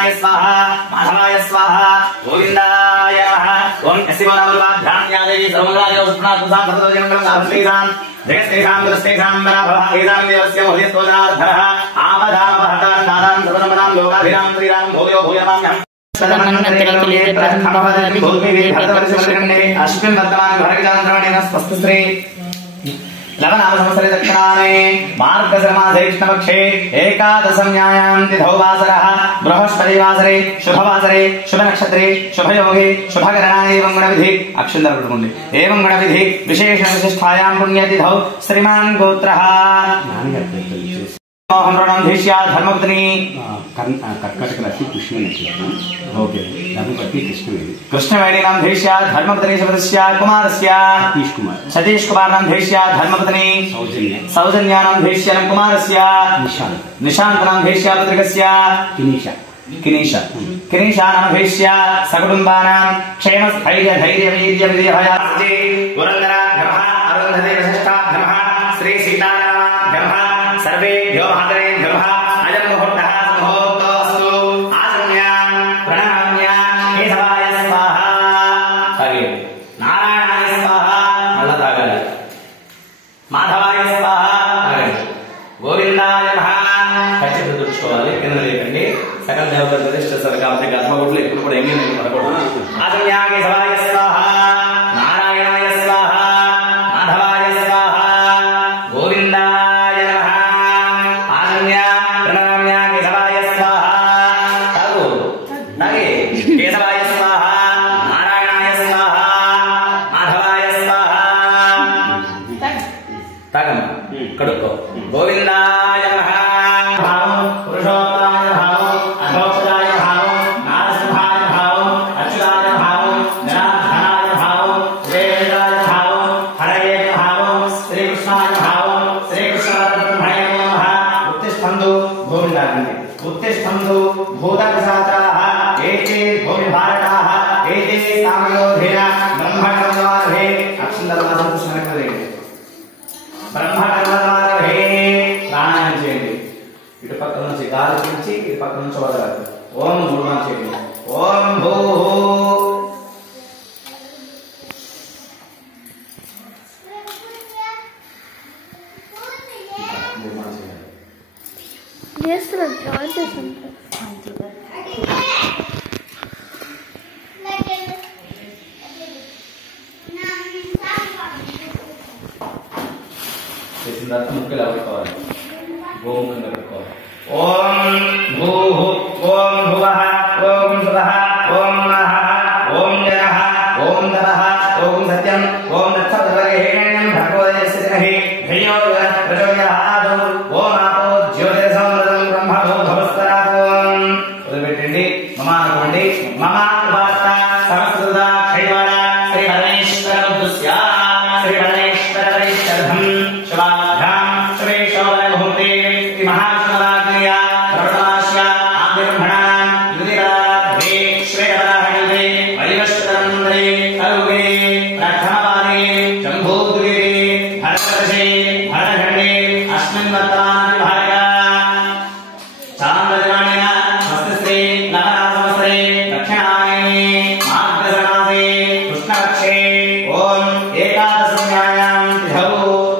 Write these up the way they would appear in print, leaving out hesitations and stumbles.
नारायणाय स्वाहा माधवाय स्वाहा गोविंदाय नमः ओम शिवनामर्वाभ्यां देवी सर्वमंगलाय सुप्नात्मसां सर्वजनमंगलं साधुश्रीराम जगत्श्रीराम गुरुश्रीराम बराभव एदां देवस्य मोहयस्तोजनार्धः आमदामहतां नादां सर्वनमनां लोकाभिराम श्रीराम भूयो भूयमाम्यहम् अश्विन वर्तमान भरगजांद्रवणेन स्वस्तिश्री लवनाम संवत्सरे दक्षिणाने मार्गशिरमासे कृष्णपक्षे एकादशम्यायां तिथौ वासरः बृहस्पतिवासरे शुभवासरे शुभनक्षत्रे शुभयोगे शुभकरणाय एवं गुणविधि अक्षुन्दर पట్టుకోండి एवं गुणविधि विशेष विशिष्टायां पुण्यतिथौ श्रीमान् गोत्रः मोहन धीष्या धर्मपत्नी कर्कटक राशि कृष्ण नक्षत्रम ओके धर्मपत्नी कृष्णवेणी कृष्णवेणी नाम धीष्या धर्मपत्नी शब्दस्य कुमारस्य सतीश कुमार नाम धीष्या धर्मपत्नी सौजन्या नाम धीष्या कुमारस्य निशांत नाम धीष्या पुत्रकस्य किनीशा नाम धीष्या सकुटुंबानां क्षेम स्थैर्य धैर्य वीर्य विजयभयास्ति पुरंदरा ब्रह्मा अरुंधते वसिष्ठा ब्रह्मा श्री सीताराम ब्रह्मा सर्वेभ्यो महादेवेभ्यो अयं मुहूर्तः मुहूर्तोऽस्तु आसम्यां प्रणम्य केशवाय स्वाहा हरे नारायणाय स्वाहा मल्लतागाలి माधवाय स्वाहा हरे गोविंदाय नमः ఖచ్చితంగా తుడుచుకోవాలి కింద లేకండి సకల దేవతల ప్రతిష్ఠ సర్కాంతే గర్భగుడ్లు ఎప్పుడు కూడా ఎంగి పడకూడదు ఆసమ్యా కేశవాయ स्वाहा नारायणाय स्वाहा माधवाय स्वाहा गोविंदाय केशवाय स्वाहा नारायणाय स्वाहा माधवाय स्वाहा तगम कड़को गोविंदाय नमः भाव पुरुषोत्तमाय भाव अघोषाय भाव नारसिंहाय भाव अच्युताय भाव जनार्दनाय भाव वेदाय भाव हरये भाव श्रीकृष्णाय भाव श्रीकृष्णपरब्रह्मणे नमः उत्तिष्ठन्तु गोविंदाय उत्तिष्ठन्तु भूतप्रसादाः एते भूमिभारताः एते सामयोधेन ब्रह्मकर्मवाहे अक्षुन्दरवासं कृष्णकरे ब्रह्मकर्मवाहे प्राणायाम చేయండి ఇటు పక్క నుంచి గాలి పీల్చి ఇటు పక్క నుంచి వదలాలి ఓం భూమా చేయండి ఓం భూః చేస్తున్నారు డ్రా చేస్తున్నారు मुख्य ओम भूः ओम भुवः ओम सुवः ओम नः ओम जनः ओम तपः ओम सत्यं ओम नक्षत्रवर्गेण्यं भगवदस्य दिनहि धियो यः प्रचोदयात् ओम आपो ज्योतिर्समृतं ब्रह्मभो भवस्वरात् वदिपेट्टंడి मम अनुकोंడి मम उपासक संस्कृत क्षैवार श्री परमेश्वर बुद्धस्य श्री परमेश्वर वैष्णवं शिवाभ्यां श्रेष्ठोदय मुहूर्ते महाशिवरात्रिया प्रवणास्या आदिब्रह्मणां युधिराधे श्वेतराहणे वैवस्वतंत्रे करुगे प्रथमवारे जम्बूद्वीपे भरतवर्षे भरतखण्डे अस्मिन् वर्तमाने विभागा चान्द्रमाणेन स्वस्तिश्री नवनामसंवत्सरे दक्षिणायने मार्गशिरमासे कृष्णपक्षे ओम एकादशम्यायां तिथौ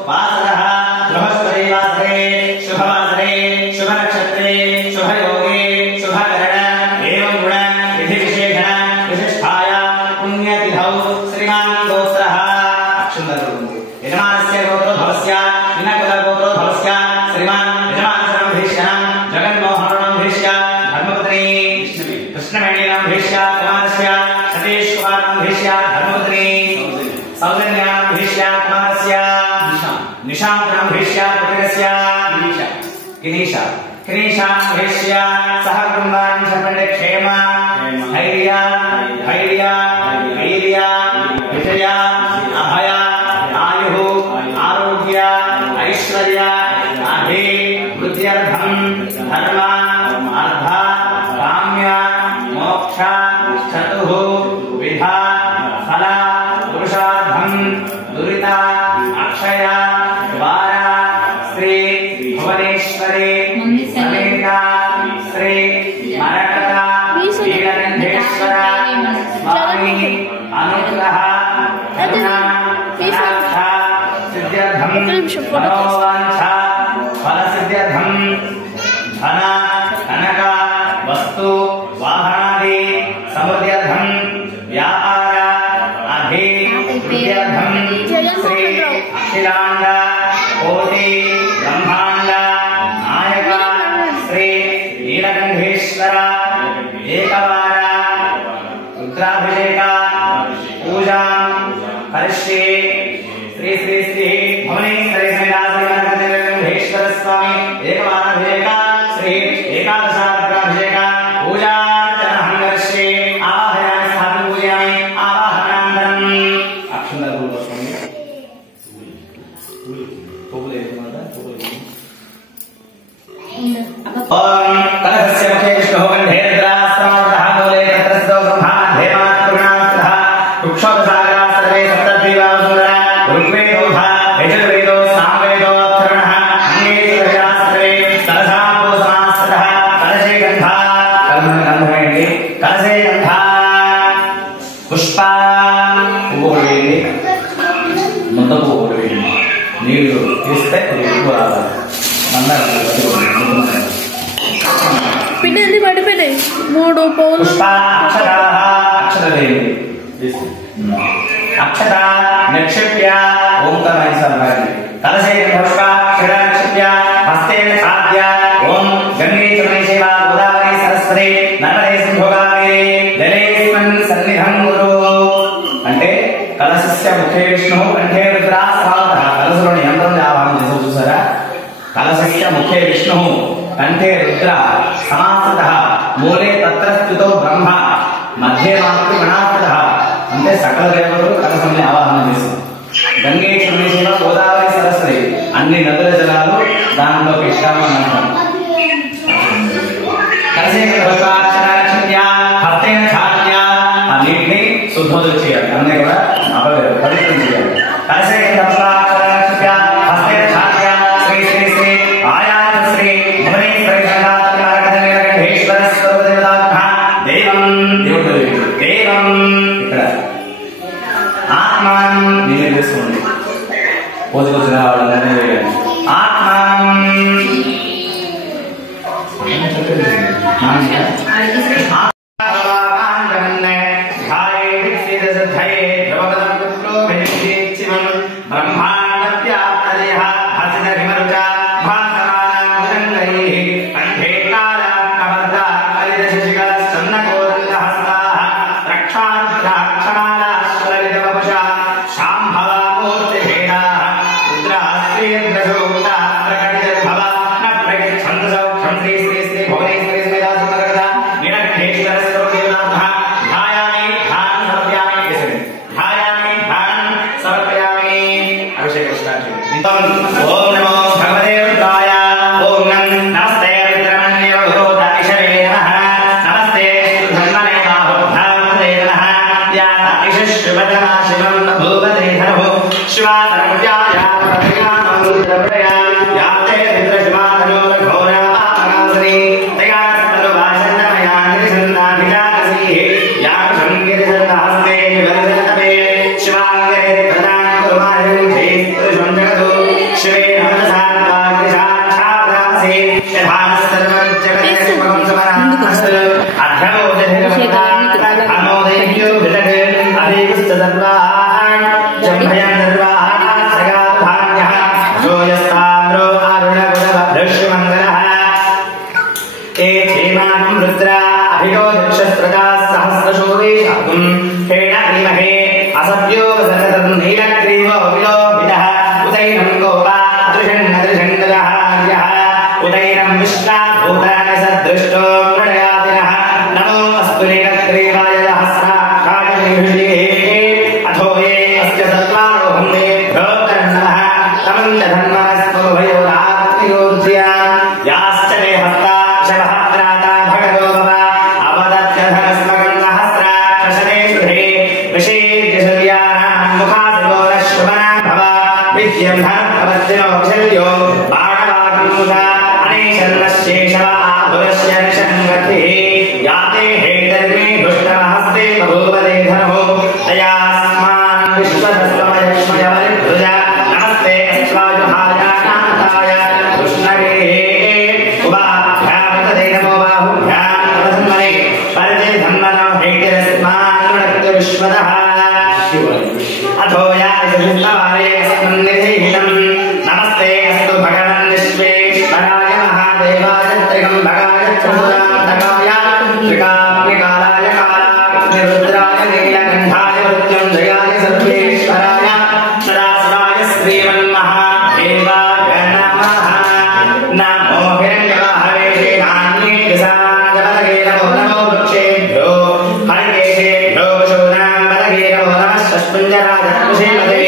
वासरः बृहस्पतिवासरे शुभवासरे शुभनक्षत्रे शुभयोगे शुभकरण एवं गुण विधि विशेषण विशिष्टायां पुण्यतिथौ श्रीमान् गोत्रः अक्षुन्दरवन्तु यजमानस्य गोत्रोद्भवस्य विनकुलगोत्रोद्भवस्य श्रीमान् यजमानस्य भीष्यां जगन्मोहनं भीष्या धर्मपत्नी कृष्णवेणी नाम भीष्या कुमारस्य सतीश कुमार नाम भीष्या धर्मपत्नी सौजन्या नाम भीष्या कुमारस्य निशांत नाम भीष्या पुत्रस्य किनीशा नाम भीष्या सह कुटुंबानां सर्वण्डे क्षेम धैर्य धैर्य वीर्य विजय अभय आयुः आरोग्य ऐश्वर्य अभि वृद्ध्यर्थं धर्म अर्थ काम्य मोक्ष चतुः विधा फल पुरुषार्थं दुरित अक्षय द्वार श्री भुवनेश्वरी समेत श्री मरकता धन कनक वस्तु वाहनादि समृद्ध्यर्थं व्यापार अभिवृद्ध्यर्थं श्री अखिलांड कोटि ब्रह्मांड नायक श्री नीलकंठेश्वर एकवार रुद्राभिषेक पूजा करिष्ये। श्री श्री श्री भुवनेश्वरी नीलकंठेश्वर स्वामी एकवाराभिषेक श्री एकादशाभिषेक पूजा करिष्ये। आवाहयामि स्थापनं पूजयामि आवाहनानन्तरं अक्षर रूपस्वामी ओम कलशस्य मुखे विष्णुः कंठे रुद्रास्त्रमोदः मूले तत्रस्थो ब्रह्मा धेमात्पुर्णास्तः वृक्षोपसागरः सर्वे सप्तद्वीपा सुन्दरा ऋग्वेदोऽथ यजुर्वेदो सामवेदो अथर्वणः अन्ये सर्वे सरसापूसमास्तः कलशे गन्धा कलशे गन्धा पुष्पा पुव्वुलेनि मुद्द पुव्वुलेनि నీళ్లు తీస్తే ఎక్కువ రావాలి పిండి పడిపోయినాయి 3 పౌలు అక్షత నిక్షిప్య ఓంకారాయ సర్వాణి కలశే పుష్ప క్షర నిక్షిప్య హస్తేన సాధ్య ఓం గంగే చరణే శివ గోదావరి సరస్వతి నర్మదే సింధుగావే జలేస్మిన్ సన్నిధం గురు అంటే కలశస్య ముఖే విష్ణు కంఠే రుద్రా స్వాహ కలశలోని యంత్రం ఆవాహన చేసి చూసారా कलशस्य मुखे विष्णुः कंठे रुद्र समास्तः मूले तत्र स्थितो ब्रह्म मध्ये मातृगणास्तः अंते सकल देवतలు కలశంని ఆవాహన చేస్తారు। గంగే చరణేశివ గోదావరి సరస్వతి అన్ని నదుల జలాలు దానిలో విశ్రామం అంటారు। కలశే పుష్పాక్షరాక్షణ్య హస్తేన ఛాత్య అన్నిటిని శుద్ధోదం చేయాలి అన్నీ కూడా పవిత్రం చేయాలి। కలశే పుష్పాక్షరాక్షణ్య హస్తేన ఛాత్య శ్రీ శ్రీ శ్రీ ఆయాత శ్రీ భువనేశ్వరి नीलकंठेश्वर सर्वदेवताभ्यः देवं देवं ఇక్కడ ఆత్మానం నిలబెట్టుకోండి పోజుకొచ్చిన వాళ్ళందరినీ వేయండి ఆత్మానం ओम नमो भगवते रुद्राय ओम नमस्ते रुद्रमण्ये भूतैषवे नमः नमस्ते धन्वने बाहुभ्यामते नमः यात ईशश्वतमा शिवं भूपते धनभो शिवातरव्याय प्रतिगानं रुद्रप्रया याते रुद्रशिवाधनो घोरा आकाश्री तया सर्वभाषणमया निरिसन्नाभिजातसी याक्षं गिरिसन्नास्ते विवर्धनतपे शिवाङ्गे प्रदान कुर्मायं जयस्तुषं जगतो शिवे नमसात्वाग्निसाक्षात्रासे यथा सर्वं जगत्सर्वं समनास्तु अध्यमोदधिरवतात् अमोदय्यो विदग् अधिगुस्तदर्वान् जम्भयं दर्वान् सगाधान्यः जोयस्ताम्रो अरुणगुणभद्रश्रीमङ्गलः ते क्षेमानं रुद्रा अभिगो दक्षस्त्रदाः सहस्रशोदेशातुं हेण क्रीमहे असभ्यो वसनतं नीलग्रीवो विलोभितः उदैनं गोपा दृषण्णदृषण्णदहार्यः उदैनं विश्वाभूतानि सदृष्टो प्रणयादिनः नमो अस्तु नीलग्रीवाय सहस्राक्षाय निर्हृदये अथो ये अस्य सत्त्वारोहं मे भ्योत्तरन्नमः तमन्दधन्मनस्त्वभयोरात्रियोर्ध्या याश्च मे हस्ताक्षवः त्राता भगवो भव अवदत्य धनस्मगं सहस्राक्षशते सुधे विशेर्यशल्यानां मुखासिवोरश्वना भव विद्यं धन बाहुभ्यां तदधन्वने परिजे धन्वनो हेतिरस्मान् विश्वतः अथो या इदुत्तवारे अस्मन्निधिहितं नमस्ते अस्तु भगवन् विश्वेश्वराय महादेवाय त्र्यम्बकाय चतुरान्तकाय त्रिकाग्निकालाय कालाग्निरुद्राय नीलकण्ठाय मृत्युञ्जयाय सर्वेश्वराय सदाशिवाय श्रीमन्महादेवाय नमः नमो हिरण्यवाहवे नान्ये दिशाञ्जपतये नमो नमो वृक्षेभ्यो हरिकेशेभ्यो पशूनां पतये नमो नमः षष्पुञ्जराजपुषेमते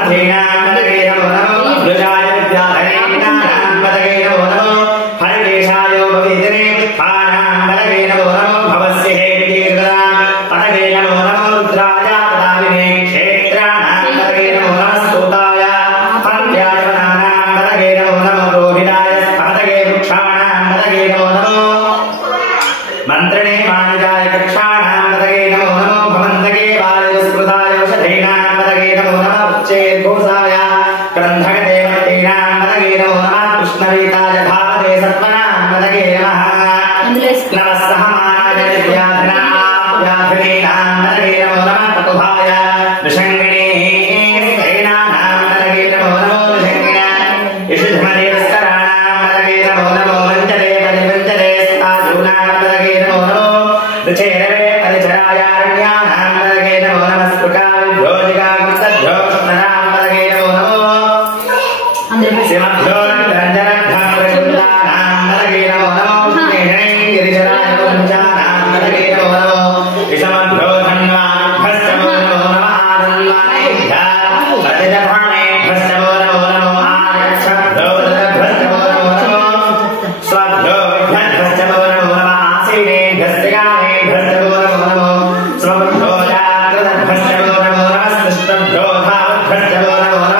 अधीनां पतये नमो नमो द्विजाय विद्याधरेन्द्राणां पतये नमो नमो हरिकेशाय पवित्रे स्थानां पतये नमो नमो भवस्य हेतिर्गदां पतये नमो नमो रुद्राय पदाविने क्षेत्राणां पतये नमो नमः स्तोताय पन्द्याजवनानां पतये नमो नमो रोहिणाय पतये वृक्षाणां पतये नमो नमो मन्त्रणे मानुजाय कक्षाणां पतये नमो नमो भवन्तके वायुस्मृताय औषधीनां पतये नमो नमः उच्चैर्घोषाय क्रन्धगते मत्तीनां पतये नमो नमः कृष्णवीताय भावते सत्त्वनां पतये नमः नमः सहमानाय व्याधिनां पतये नमो नमः पटुभाय विषङ्गिणे स्थैनानां पतये नमो नमो विषङ्गिना यशुधमदेवस्कराणां पतये नमो नमो वञ्चते परिवञ्चते स्थायूनां पतये नमो नमो ऋचेरवे परिचरायारण्यानां पतये नमो नमः स्पृकाभ्यो जिगागुंसभ्यो कृष्णनां पतये नमो नमो सिमभ्यो रञ्जनभ्यः प्रकुन्दानां पतये नमो नमो स्नेहणे गिरिजराय कुञ्जानां पतये नमो नमो विषमभ्यो धन्वाभ्यश्च नमो नमः आधन्वानेभ्यः प्रतिदधानेभ्यश्च नमो नमो आयक्षभ्यो प्रतिदभ्यश्च नमो नमो स्वभ्यो विभ्यभ्यश्च नमो नमः आसीनेभ्यश्च गानेभ्यश्च नमो नमो स्वभ्यो जाग्रतभ्यश्च नमो नमः स्पृष्टभ्यो धावभ्यश्च नमो नमः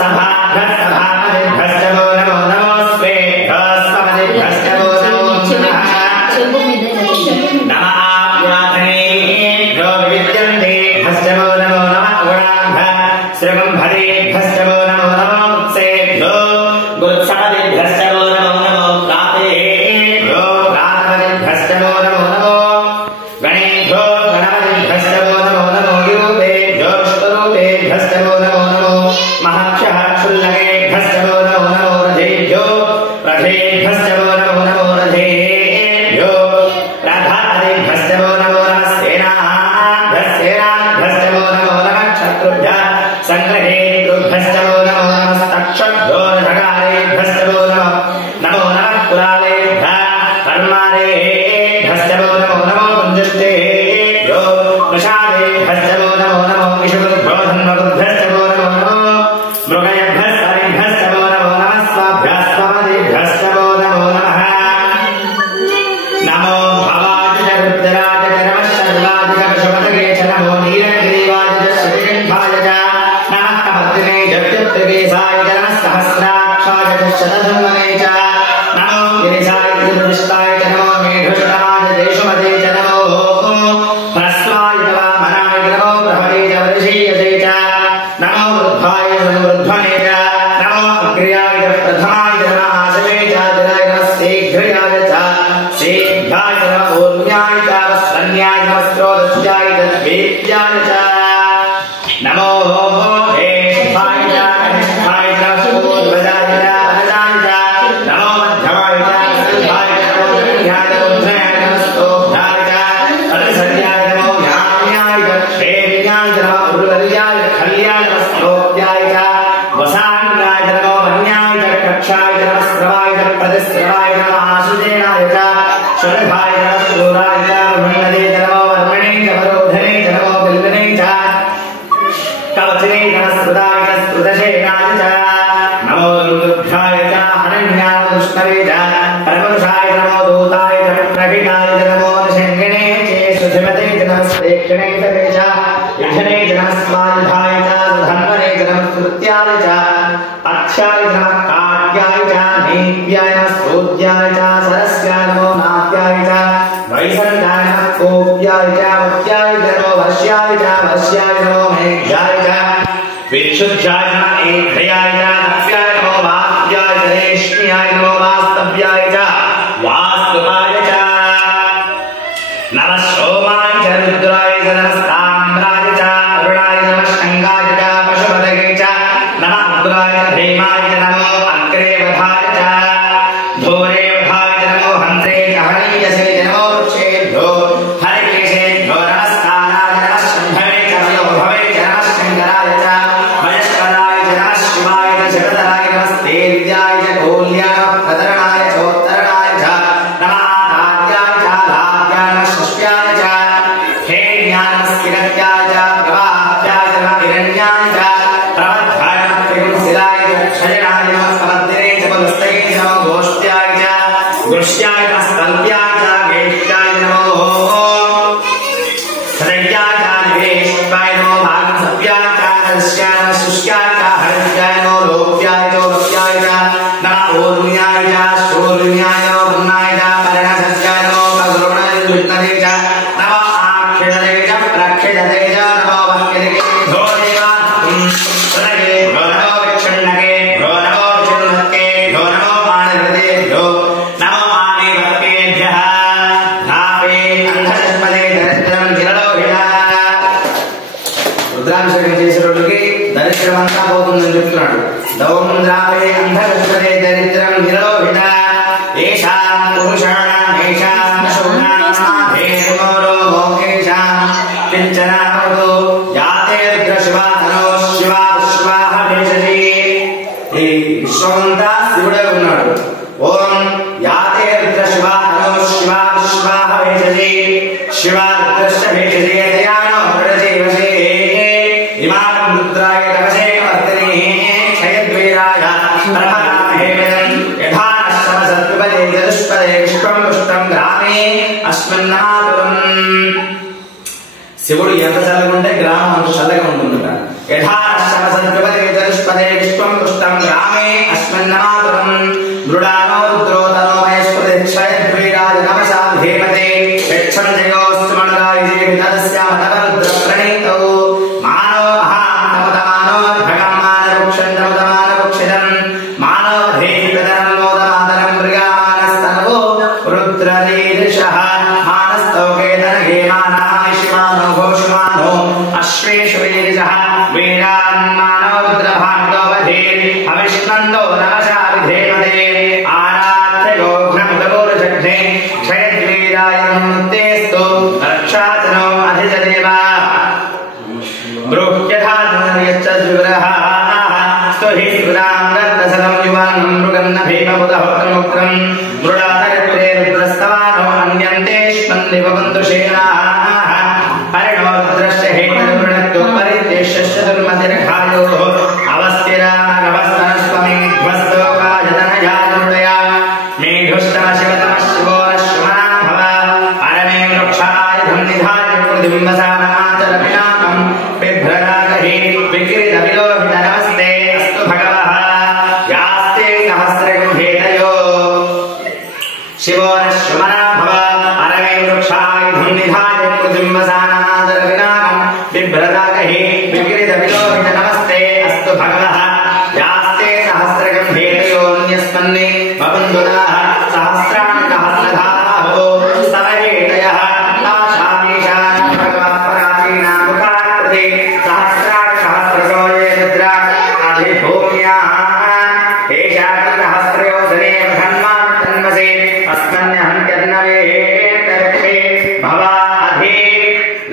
सभाभ्यश्च सभापतिभ्यश्च नमो नमो स्वेभ्यः स्वपतिभ्यश्च नमो नमः व्याधनेभ्यो विद्यन्तेभ्यश्च नमो नमः गुणाभ्यः श्रीमम्भरेभ्यश्च नमो नमः उत्सेभ्यो गुत्सपतिभ्यश्च नमो नमः प्रातेभ्यो प्रातपतिभ्यश्च नमो नमः गणेभ्यो गणपतिभ्यश्च नमो नमः यूपेभ्यो विश्वरूपेभ्यश्च नमो नमः महक्षः क्षुल्लकेभ्यश्च नमो नमः रथेभ्यो रथेभ्यश्च नमो नमः रथेभ्यो रथादिभ्यश्च नमो नमः सेनाभ्यश्च नमो नमः क्षत्रुभ्यः सङ्ग्रहेतृभ्यश्च नमो नमः तक्षभ्यो रथकारेभ्यश्च नमो नमः कुलालेभ्यः कर्मारेभ्यश्च नमो नमः कुञ्जुष्टेभ्यो वृषादेभ्यश्च नमो नमः इषुभ्यो धन्वभ्यश्च नमो नमः मृगयभ्यश्च हरिभ्यश्च नमो नमः स्वाभ्यः स्वपतिभ्यश्च नमो नमः नमो भवाय च रुद्राय च नमः शर्वाय च पशुपतये च नमो नीलग्रीवाय च श्रीकण्ठाय च नमः कपत्तिने जगत्त्रिकेशाय च नमः सहस्राक्षाय च शतधन्वने च नमो गिरिशाय च दुर्विष्टाय च नमो मेघुषणाय देशुमते च नमो ह्रस्वाय च वामनाय च नमो प्रहरे च वरिषीयसे च नमो वृद्धाय च वृद्धने च नमो अग्र्याय च प्रथमाय च नमः आशवे च जराय नमः शीघ्रयाय च शीघ्राय च नमः ऊर्म्याय च वस्त्रन्याय च वस्त्रोदस्याय च द्वेत्याय च नमो ज्येष्ठाय च कनिष्ठाय च पूर्वजाय च अनजाय च नमो मध्यमाय च वसुधाय च नमो धन्याय च बुद्ध्याय च नमः स्तोभ्याय च प्रतिसर्याय च नमो याम्याय च क्षेम्याय च नमः उर्वर्याय च खल्याय च स्तोभ्याय च वसान्याय च नमो वन्याय च कक्षाय च नमः स्रवाय च प्रतिस्रवाय च नमः आशुजेनाय च शुरभाय च शूराय च ब्रह्मणे च नमो वर्मणे च वरोधने च नमो बिल्वने च कवचने च नमः स्मृताय च स्मृतशेनाय च नमो दुर्गाय च हरण्याय च दुष्करे च परमपुरुषाय च नमो दूताय च प्रकटाय च नमो निषङ्गिणे च सुधिमते च नमः स्तेक्षणे च युधने च नमः स्वायुधाय च धन्वने च नमः कृत्याय च अक्षाय च नमः काट्याय च नीव्याय नमः स्तोत्याय च सरस्याय नमो नाट्याय च वैसन्याय नमः कोप्याय च वत्याय च नमो वर्ष्याय च वर्ष्याय नमो मेघ्याय च विक्षुभ्याय नमः एघ्याय च नक्ष्याय नमो वात्याय च रेष्म्याय नमो वास्तव्याय च वास्तुपाय च नमः सोमाय च रुद्राय च नमस्ताम्राय च अरुणाय नमः शंगाय च पशुपतये च नमः उग्राय च भीमाय च नमो अग्रे वधाय च धूरे वधाय च नमो हंसे च हरियसे च नमो वृक्षेभ्यो हरिकेशेभ्यो नमस्काराय नमः शंभवे च वयोभवे च नमः शंकराय च महेश्वराय च नमः शिवाय च जगदराय नमस्ते विद्याय च कौल्याय प्रतरणाय च उत्तरणाय च नमः आद्याय च लाभ्याय नमः षष्ट्याय च हेण्यानस्किरत्याय च प्रवाह्याय च नमः हिरण्याय च प्रवद्धाय नमः त्रिगुणशिलाय च क्षयणाय नमः समद्दिने च पुलस्तये च नमो गोष्ट्याय च गृष्याय नमः स्तल्प्याय च गेष्ट्याय नमो सदज्ञाय च निवेष्ट्याय नमो भागसप्याय च दस्याय नमः शुष्याय च हरित्याय नमो लोप्याय च लोप्याय च नमः ऊर्ण्याय च शूर्ण्याय नमो वृन्नाय च परिणसत्याय नमो कगरुणाय दुष्टदे च नमो आक्षिदते च प्रक्षिदते च नमो वक्यदे धो देवात्मं प्रणये धो नमो विक्षण्णके धो नमो विचिन्नके धो नमो मानवृतेभ्यो नमो मानेवक्येभ्यः नापे अंधजन्मदे दरिद्रं गिरलोहिता రుద్రాభిషేకం చేసేటోళ్ళకి దరిద్రం అంతా పోతుందని చెప్తున్నాడు. దౌంద్రావే అంధకృష్ణదే దరిద్రం నిరలోహిత ఏషాం పురుషాణాం ఏషాం శూనానామేర్మోరో మోకేషాం కించనామృతో యాతే రుద్ర శివాధనో శివా విశ్వాహ భేషజీ. ఈ విశ్వమంతా శివుడే ఉన్నాడు. ఓం యాతే రుద్ర శివాధనో శివా విశ్వాహ భేషజీ శివా రుద్రశ్చ భేషజీ దయానో ప్రజీవసే ఇమానం రుద్రాయ తపసే వర్తనే క్షయద్వీరాయ బ్రహ్మరామహేమిదం యథా నశ్రమసత్పదే చతుష్పదే విశ్వం పుష్టం గ్రామే అస్మన్నాపురం. శివుడు ఎంత చల్లగుంటే గ్రామం అంత చల్లగా ఉంటుందట. యథా నశ్రమసత్పదే చతుష్పదే విశ్వం పుష్టం గ్రామే అస్మన్నాపురం మృడానో రుద్రోతనో మహేశ్వరే క్షయద్వీరాయ తపసా ధీమతే యక్షంజయోస్తు మండలాయ జీవితస్యామ తవ రుద్ర ప్రణీతౌ మానవ మహానమతమానో భగమానవృక్షం నమతమానవృక్షితం మానవధేహితరం మోదమాతరం మృగామానస్తనవో రుద్రదీర్షః మానస్తౌకేతనగే మానహాయిషిమానో ఘోషమానో అశ్వేషు వీరిషః వీరాన్ మానవ రుద్రభామితో వధేర్ అవిష్ణందో నమశా విధేమతే ఆరాధ్యగోఘ్నముదగోరుజఘ్నే క్షయద్వీరాయ నమస్తేస్తు రక్షాచనో అధిజదేవ బృహ్యథాధనర్యచ్చ ద్విగ్రహ స్తుహి సురాం రత్నసలం యువానం మృగన్న భీమబుధహోత్రముక్రం మృడాతరత్రే రుద్రస్తవానో అన్యంతే స్పందివ బంధుషేణాః పరిణో రుద్రశ్చ హేతరుణత్తు పరిత్యేష్యశ్చ దుర్మతిర్ఘాయోః అవస్థిరామగవస్తనస్వమే ధ్వస్తోకాయతనయాదుడయా మేఘుష్టమ శివతమ శివో నశ్వమనా భవ పరమే వృక్షాయుధం నిధాయ కృతింబసామాచర పినాకం బిభ్రరాగహి విక్రీత విలోహిత నమస్తే అస్తు భగవః యాస్తే సహస్రగం హేతయో శివో నశ్వమనా భవ పరమే వృక్షాయుధం నిధాయ కృతింబసామాచర పినాకం బిభ్రరాగహి విక్రీత విలోహిత నమస్తే అస్తు భగవః యాస్తే సహస్రగం హేతయోన్యస్మన్నే వబంధునాః సహస్రాణి సహస్రధారాహో స్తవహేతయః తాశామీశాన భగవత్పరాచీనా ముఖాకృతే సహస్రాణి సహస్రశో ఏ రుద్రా అధిభూమ్యాః ఏషాకం సహస్రయోధనే వధన్మాన్ తన్మసే అస్మన్యహంత్యన్నవే తరక్షే భవా అధి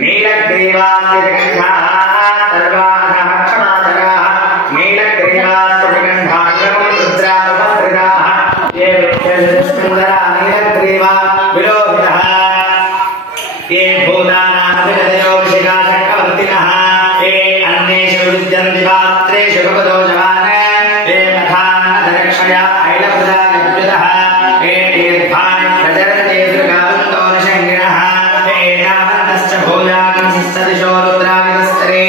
నీలగ్రీవాస్తిగంధాః సర్వాః క్షమాచరాః నీలగ్రీవాస్తిగంధాగ్రమం రుద్రా ఉపస్త్రితాః ఏ వృక్షసుందరా నీలగ్రీవా విలోహితః ఏ భూతానాధిపతయో విశిఖా చక్రవర్తినః ఏ అన్యేషు విద్యంతి పాత్రేషు భగవతో జవాన ఏ పథానదరక్షయా ఐలపురాయుజ్యుతః ఏ తీర్థాని ప్రచరంతే దుర్గావంతో నిషంగిణః ఏ నామంతశ్చ భూయాకం శిస్తదిశో రుద్రావితస్తరే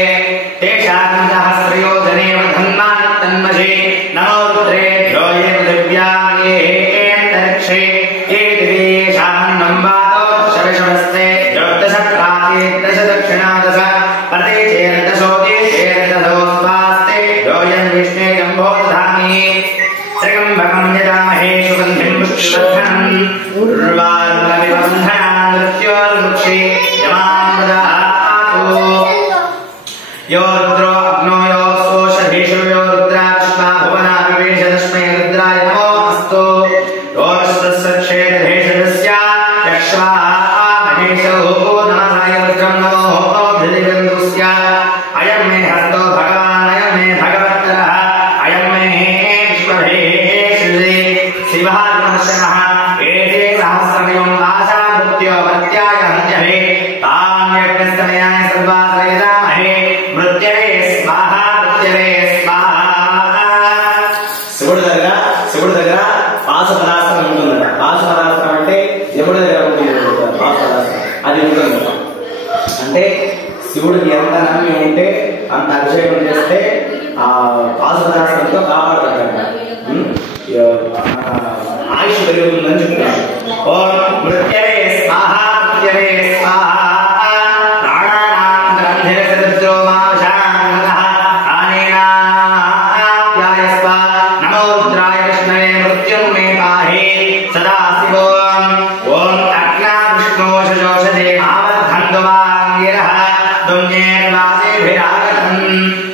తేషాం సహస్రయోధనే వధన్మాన్ తన్మజే నమో రుద్రేభ్యో ఏ పృథివ్యాం ఏ అంతరిక్షే ఏ దివేషాన్నం వాతో శవిషమస్తే జ్యోతిష ప్రాచే దశ దక్షిణా దశ ప్రదేశేర్దశో దేశేర్దశో స్వాస్తే యోయం విష్ణేయం బోధామి త్రయంబకం యజామహే సుగంధిం పుష్టివర్ధనం ఉర్వారుకవిబంధనాన్ मृत्योर्मुक्षे यमामदातु यो रुद्रो अग्नो यो सोषधीषु यो रुद्रा विश्वा भुवना विवेश तस्मै रुद्राय नमोऽस्तु यो विश्वस्य यक्ष्वा महेशो नमः रुद्रं नमो धिरिगन्धुस्य अयं मे हस्तो भगवान् अयं मे भगवत्तरः अयं मे विश्वभेश्वरे शिवः नमः एते सहस्रमयं आशामृत्यो मर्त्याय हन्त्यहे ताम्यग्नस्तमयाय सर्वाश्रयदामहे मृत्यवे स्वाहा मृत्यवे स्वाहा శివుడి దగ్గర పాశపదాస్త్రం ఉంటుందట. పాశపదాస్త్రం అంటే యముడి దగ్గర ఉంటుంది పాశపదాస్త్రం, అది ఉంటుంది. అంటే శివుడికి ఎంత నమ్మి ఉంటే అంత అభిషేకం చేస్తే ఆ పాశపదాస్త్రంతో కాపాడతాడట, ఆయుష్ పెరుగుతుందని చెప్తున్నాడు. ఓం మృత్యవే స్వాహ మృత్యవే స్వాహ ప్రాణానాం గ్రంథిరసరుద్రో మాశానః ఆనేనాప్యాయస్వ నమో రుద్రాయ విష్ణవే మృత్యుం మే పాహి సదా శివోం ఓం అగ్నా విష్ణో శజోషదే మావద్ధందువాంగిరః దుమ్యేర్వాసేభిరాగతం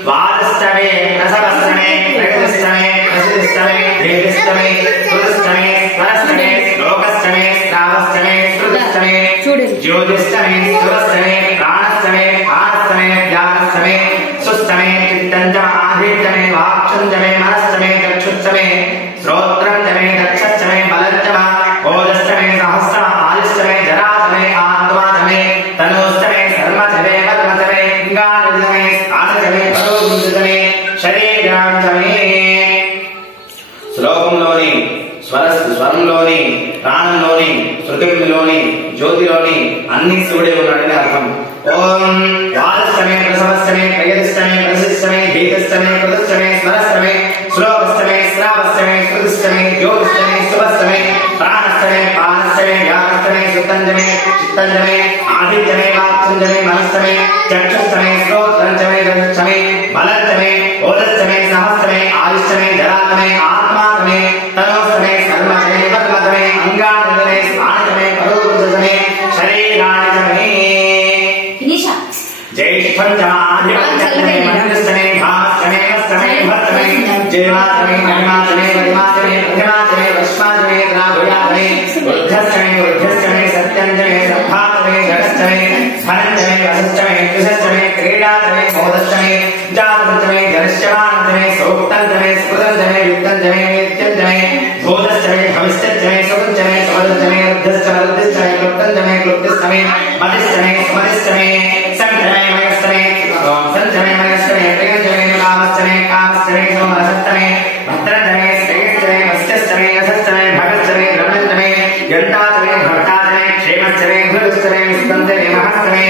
వాదశ్చమే రసవశ్చమే ప్రగతిశ్చమే ప్రసిద్ధిశ్చమే దేవిశ్చమే సురశ్చమే స్వరశ్చమే శ్లోకశ్చమే శ్రావశ్చమే శృతిశ్చమే జ్యోతిశ్చమే సురశ్చమే ప్రాణశ్చమే ఆనశ్చమే ధ్యానశ్చమే సుశ్చమే చిత్తంచమ ఆధీర్చమే వాక్చంచమే మనశ్చమే చక్షుశ్చమే శ్రోత్రంచమే దక్షశ్చమే బలంచమ ఓజశ్చమే సహస్రమ ఆయుశ్చమే జరాచమే ఆత్మాచమే తనూశ్చమే ధర్మచమే పద్మచమే ఇంగాచమే స్థానచమే పరోగుంచమే శరీరాంచమే. శ్లోకంలోని స్వరంలోని ప్రాణంలోని శృతిలోని జ్యోతిలోని అన్ని శివుడే ఉన్నాడని అర్థం. ఓం వాదశ్చమే ప్రసవశ్చమే ప్రయతిశ్చమే ప్రసిద్ధమే భీతశ్చమే కృతశ్చమే స్వరశ్చమే శ్లోకశ్చమే శ్రావశ్చమే శృతిశ్చమే జ్యోతిశ్చమే శుభశ్చమే ప్రాణశ్చమే పానశ్చమే వ్యానశ్చమే సుత్తంజమే చిత్తంజమే ఆదిత్యమే వాక్చంజమే మనశ్చమే చక్షుశ్చమే శ్రోత్రంచమే గంధశ్చమే బలంచమే ఓదశ్చమే సహస్రమే ఆయుష్చమే జరాతమే ఆత్మాతమే తనోస్తమే కర్మచమే పద్మచమే అంగాచమే స్థానచమే పరోగుంచమే శరీరాణచమే జ్యేష్ఠం చమాధిపత్యమే మంత్రశ్చమే భామశ్చమే వశ్చమే భద్రమే జయమాచమే మహిమాచమే మహిమాచమే ప్రతిమాచమే వశ్మాచమే ద్రాగుయాచమే వృద్ధశ్చమే వృద్ధశ్చమే సత్యంచమే సంభాతమే జగశ్చమే ధనంచమే వసశ్చమే కుశశ్చమే క్రీడాచమే మోదశ్చమే జాతశ్చమే జనశ్చమానంచమే సౌక్తంచమే స్ఫుతంచమే యుక్తంచమే నిత్యంచమే భూతశ్చమే భవిష్యశ్చమే సుకుంచమే సమదంచమే వృద్ధశ్చమే వృద్ధిశ్చమే క్లుప్తంచమే క్లుప్తిశ్చమే మతిశ్చమే సుమతిశ్చమే సంచమే మయశ్చమే సంచమే మయశ్చమే ప్రియంచమే కామశ్చమే కామశ్చమే సోమరసశ్చమే భద్రంచమే శ్రేయశ్చమే వశ్యశ్చమే యశశ్చమే భగశ్చమే రమణంచమే గంటాచమే భర్తాచమే క్షేమశ్చమే భృగశ్చమే విస్తంచమే మహశ్చమే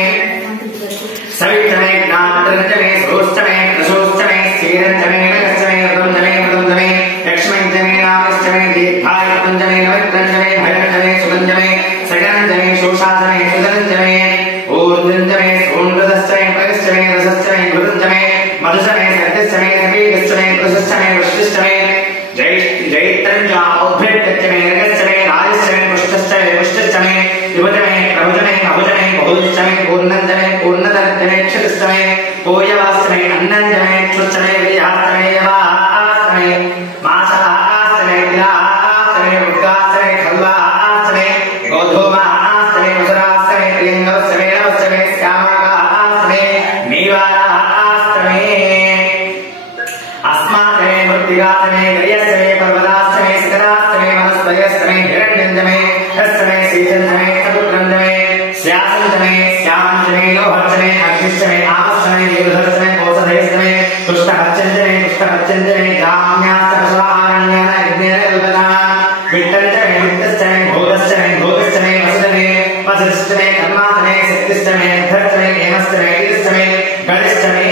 సవిత్రమే జ్ఞానచమే సోశ్చమే ప్రసోశ్చమే స్థీరంచమే నగశ్చమే రుదంచమే మృదంచమే లక్ష్మీంచమే రామశ్చమే దీర్ఘాయ కుంజమే నమిత్రంచమే భయంచమే సుగంజమే సగంజమే శోషాచమే సుగంజమే ఊర్జంజమే సోండ్రదశ్చమే ప్రగశ్చమే రసశ్చమే ఘృతంచమే మధుశమే సత్యశ్చమే సపీకశ్చమే ప్రశశ్చమే వృష్టిశ్చమే జైత్రంచ ఔభ్రేత్యశ్చమే నగశ్చమే రాజశ్చమే పుష్టశ్చమే పుష్టిశ్చమే విభజమే ప్రభుజమే అభుజమే బహుశ్చమే పూర్ణంజమే పూర్ణతరజమే క్షితశ్చమే పూయవాశ్చమే అన్నంజమే క్షుశ్చమే విజయాశ్చమే యవాశ్చమే మాసాశ్చమే విలాశ్చమే ఉద్గాశ్చమే ఖల్వాశ్చమే గోధూమాశ్చమే మధురాశ్చమే ప్రియంగవశ్చమే నవశ్చమే శ్యామాకాశ్చమే నీవారాశ్చమే अस्माकमे मृत्तिकाचमे गयश्चमे पर्वताश्चमे शिखराश्चमे वनस्पतयश्चमे हिरण्यञ्जमे यश्चमे शीतञ्जमे चतुर्गन्धमे स्यासञ्जमे श्यामञ्जमे लोहञ्जमे अग्निश्चमे आपश्चमे देवधश्चमे औषधयश्चमे तुष्टहच्चञ्जमे तुष्टहच्चञ्जमे जाम्याश्चमस्वाहारण्यान यज्ञेनकल्पना विट्टञ्जमे वित्तश्चमे भोगश्चमे भोगश्चमे वसुधमे वसुश्चमे कर्माचमे शक्तिश्चमे धर्चमे हेमश्चमे ईदश्चमे गणिश्चमे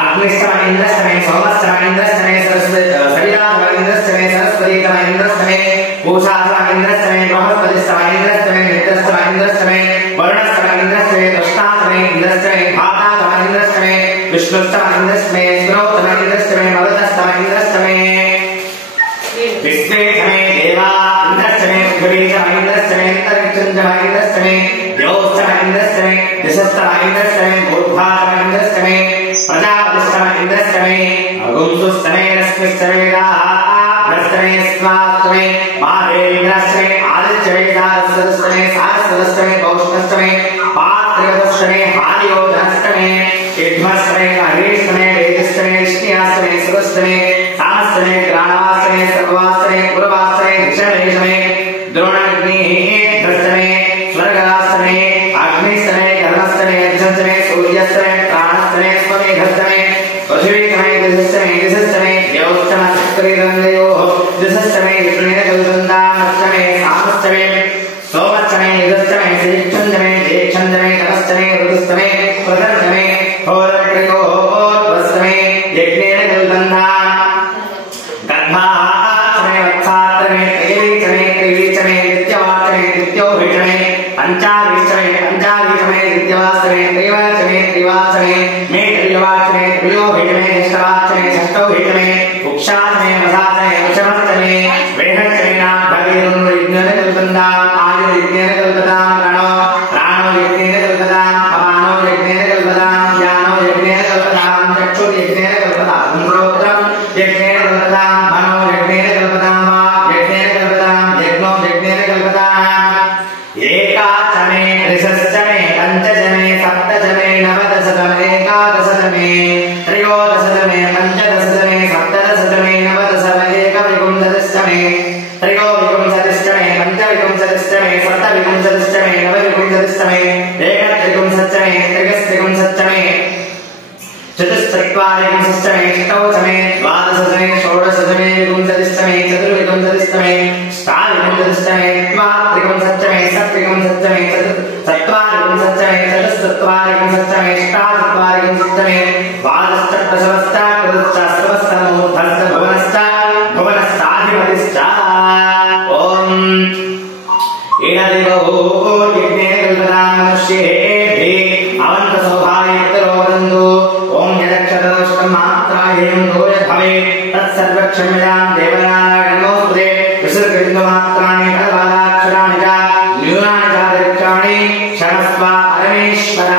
अग्निश्चमे इंद्रश्चमे सोमश्चमे इंद्रश्चमे सविताश्चमे इंद्रश्चमे सरस्वतीश्चमे इंद्रश्चमे पूषाश्चमे इंद्रश्चमे बृहस्पतिश्चमे इंद्रश्चमे मित्रश्चमे इंद्रश्चमे वरुणश्चमे इंद्रश्चमे तुष्टाश्चमे इंद्रश्चमे भाताश्चमे इंद्रश्चमे विष्णुश्चमे इंद्रश्चमे स्त्रोत्रमे इंद्रश्चमे मरुतश्चमे इंद्रश्चमे विश्वेश्चमे देवा इंद्रश्चमे पृथ्वीश्चमे इंद्रश्चमे चंद्रमाइंद्रस्तमे द्योस्तमाइंद्रस्तमे दिशस्तमाइंद्रस्तमे बुद्धातमाइंद्रस्तमे प्रजापतिस्तमाइंद्रस्तमे अगुंसुस्तमे रश्मिस्तमे स्वास्तमे महादेवीन्द्रस्तमे आदित्यवेदास्तमे सारस्वतस्तमे पौष्णस्तमे पात्रवस्तमे हानियोधस्तमे इद्मस्तमे महेशस्तमे वेदस्तमे विष्णुयास्तमे सुरस्तमे सामस्तमे ग्राणवास्तमे सर्वास्तमे पुरवास्तमे विषमेशमे द्रोणाग्निस्तमे स्वर्गास्तमे अग्निस्तमे धर्मस्तमे अर्जुनस्तमे सूर्यस्तमे प्राणस्तमे स्वमेघस्तमे पृथ्वीस्तमे दिशस्तमे देवस्तमे चक्रीरंगयोः दिशस्तमे विष्णुनिरगुरुवृन्दामस्तमे सामस्तमे सोमस्तमे युधस्तमे श्रीक्षन्दमे जयक्षन्दमे तपस्तमे ऋतुस्तमे प्रदर्शमे होरट्रयोः यज्ञेन गुरुवृन्दा गर्भास्तमे वत्सात्रमे त्रैवीचमे नित्यवाचमे नित्योभिषमे पंचावीचमे नित्यवाचमे त्रिवाचमे मेत्रियवाचमे त्रियोभिषमे षष्ठवाचमे षष्ठोभिषमे उक्षाचमे वसाचमे वृषभस्तमे वेहचमे नाभगेरुन् यज्ञेन गुरुवृन्दा आयु यज्ञेन गुरुवृन्दा प्राणो यज्ञेन गुरुवृन्दा अपानो यज्ञेन गुरुवृन्दा ज्ञानो यज्ञेन गुरुवृन्दा चक्षुर् यज्ञेन गुरुवृन्दा श्रोत्रं यज्ञेन गुरुवृन्दा मनो यज्ञेन गुरुवृन्दा यज्ञेन गुरुवृन्दा यज्ञो यज्ञेन गुरुवृन्दा एकाचमे त्रिशश्चमे पञ्चचमे सप्तचमे नवदशतमे एकादशतमे त्रयोदशतमे पञ्चदशतमे सप्तदशतमे नवदशतमे एकविंशतिष्टमे त्रयोविंशतिष्टमे पञ्चविंशतिष्टमे सप्तविंशतिष्टमे नवविंशतिष्टमे एकत्रिंशत्तमे त्रिगस्त्रिंशत्तमे चतुश्चत्वारिंशत्तमे अष्टौचमे द्वादशतमे षोडशतमे विंशतिष्टमे चतुर्विंशतिष्टमे अष्टाविंशतिष्टमे द्वात्रिंशत्तमे सप्तविंशत्तमे चत्वारिंशत्तमे चतुश्चत्वारिंशत्तमे अष्टाचत्वारिंशत्तमे द्वादशप्रसवश्चाकृतश्चास्त्रवस्तमूर्धश्च भुवनश्चाधिपतिश्च ॐ एनदेवो यज्ञेन कल्पना मनुष्येभिः अवन्तसौभाग्यतरो वदन्तु ॐ यदक्षरदोष्टमात्रायं दोयभवे तत्सर्वक्षम्यतां देवनारायणोऽस्तुते विसर्गबिन्दुमात्राणि पदपादाक्षराणि च न्यूनानि चादरिक्षाणि क्षमस्व परमेश्वर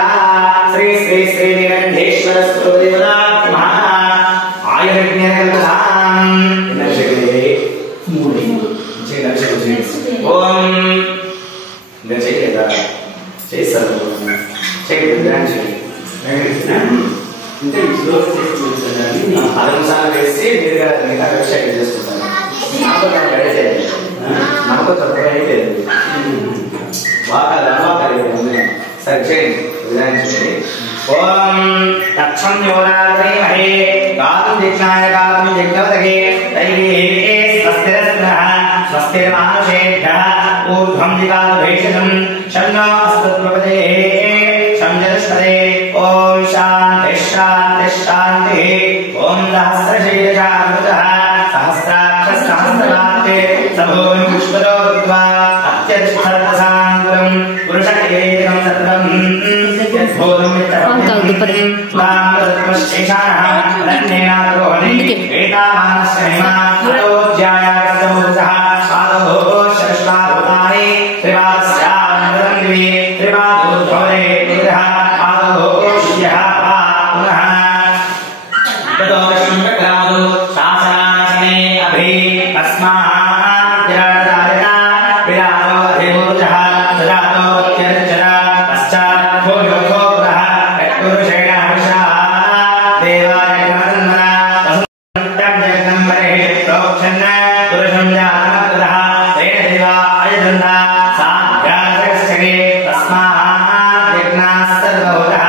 श्री श्री श्री निरण्येश्वर स्तुतिवदात्मः आयुर्यज्ञेन कल्पनां ओम स्वस्तिर्मानुषेभ्यः ऊर्ध्वं दिगाभेषजं शन्नो अस्तुत्वपदे शंजलस्पदे ॐ शान्तिः शान्तिः शान्तिः ॐ सहस्रशीर्षामृतः सहस्राक्षसहस्रपात्रे सभूमिं पुष्पतो कृत्वा अत्यतिष्ठत्साङ्कुरं पुरुषकेकं सर्वं यद्भूतं वित्तपतिं त्वां तत्पश्चेषाणः रत्नेनारोहणे एतावानस्य महिमा अतोऽध्यायाकर्तमूर्तः शश्वाभूतानि त्रिवास्यामृतङ्गिरि त्रिवादोद्भवने पुरः पादोष्यः पुनः ततो विष्णुचक्रादो शासनासने अभि तस्मात् विराजता विराजो अधिमूर्जः सजातो त्यर्चन पश्चात् भूयोधो पुरः यत्पुरुषेण हविषा देवाय नमः तस्मत्तं जगतं वरे प्रोक्षन् पुरुषं जातमकृतः तेन देवा अयजन्ता साध्यासकश्चके तस्मात् यज्ञाः सर्वभूतः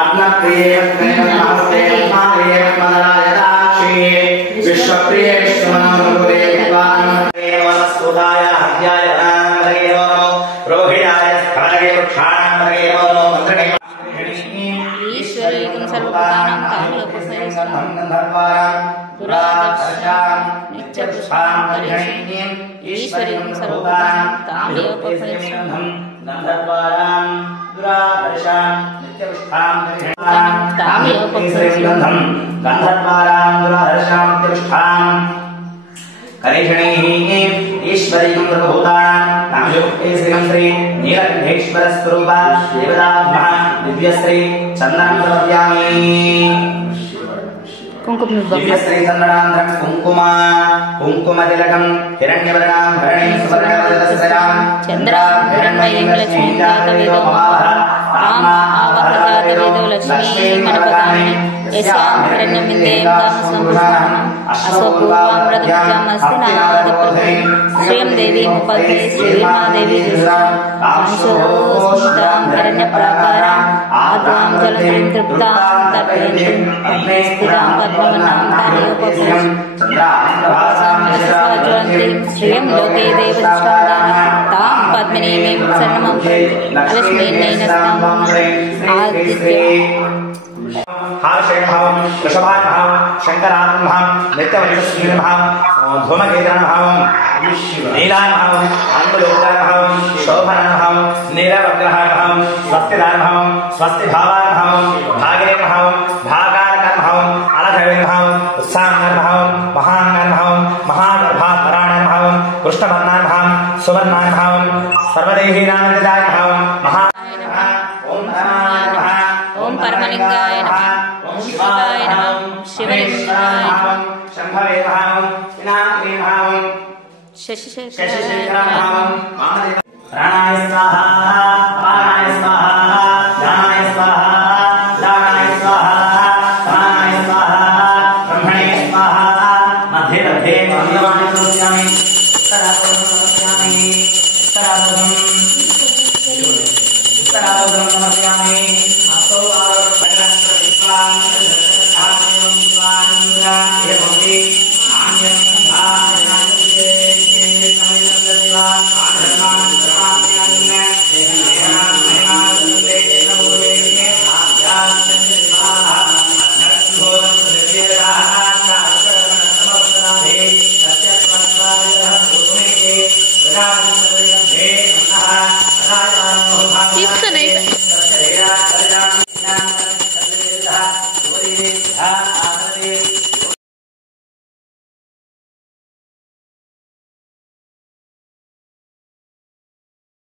आत्मा प्रिय ఈశ్వరీం సర్వభూతానాం తామేవ ఈశ్వరీం శ్రీ నీలకంఠేశ్వర స్వరూప దేవతాత్మః దివ్యశ్రీ చందనం సమర్పయామి దివ్యశ్రీ చందనాంధ్రం కుంకుమ తిలకం హిరణ్యవర్ణాం భరణీం సువర్ణవదనసయాం చంద్రాం హిరణ్మయీం లక్ష్మీం జాతవేదో తాం ఆవహజాతవేదో లక్ష్మీం మనపగామి యస్యాం హిరణ్యం విందేయం దామసంపుష్పాణం అశోపూర్వాం ప్రతిష్ఠామస్తి నానాదప్రభే శ్రీయం దేవీం ఉపల్కే శ్రీమహాదేవి కాంశోస్మితాం హిరణ్యప్రాకారాం ఆద్వాం జలధిం తృప్తాం తర్పయంతిం పద్మే స్థితాం పద్మవనాం తామేవోపవేశం జ్వలంతిం శ్రియం లోకే దేవతిష్టాదానం తాం పద్మినీమీం శరణమం లక్ష్మీర్నైనస్తాం हार्षेणभावं वृषभान्भावं शङ्करान्भावं नित्यवैश्वस्मीर्भावं धूमकेतनभावं नीलान्भावं आङ्गलोकान्भावं शोभनान्भावं नीलवग्रहान्भावं स्वस्तिदान्भावं स्वस्तिभावान्भावं भागिनीन्भावं भागानकन्भावं अलघविन्भावं उत्साहन्भावं महाङ्गान्भावं महागर्भाधराणान्भावं कृष्णवर्णान्भावं सुवर्णान्भावं सर्वदेहीनानन्ददायन्भावं महा ओम परमलिंगाय नमः ओम शिवाय नमः शिवलिंगाय नमः शंभवे नमः विनायके नमः शशिशेखराय नमः प्राणाय स्वाहा अपानाय स्वाहा ध्यानाय स्वाहा दानाय स्वाहा समानाय स्वाहा ब्रह्मणे स्वाहा मध्ये मध्ये भगवान् समर्पयामि उत्तरापदं समर्पयामि उत्तरापदं समर्पयामि अस्तो తీసుకుని